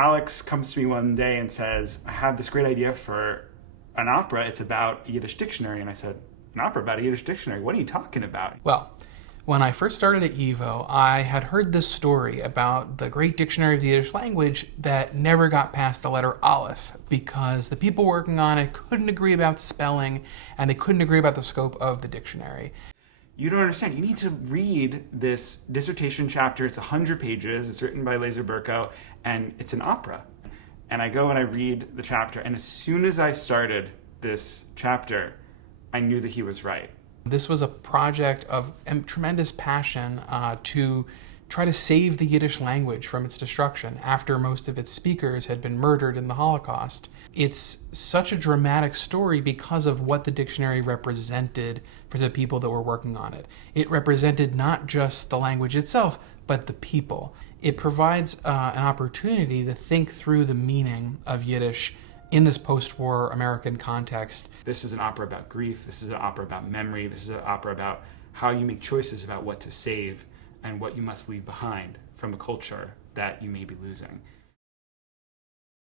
Alex comes to me one day and says, I had this great idea for an opera. It's about a Yiddish dictionary. And I said, an opera about a Yiddish dictionary? What are you talking about? Well, when I first started at YIVO, I had heard this story about the great dictionary of the Yiddish language that never got past the letter Aleph because the people working on it couldn't agree about spelling and they couldn't agree about the scope of the dictionary. You don't understand. You need to read this dissertation chapter. It's 100 pages. It's written by Weiser, and it's an opera. And I go and I read the chapter, and as soon as I started this chapter, I knew that he was right. This was a project of tremendous passion to try to save the Yiddish language from its destruction after most of its speakers had been murdered in the Holocaust. It's such a dramatic story because of what the dictionary represented for the people that were working on it. It represented not just the language itself, but the people. It provides an opportunity to think through the meaning of Yiddish in this post-war American context. This is an opera about grief. This is an opera about memory. This is an opera about how you make choices about what to save and what you must leave behind from a culture that you may be losing.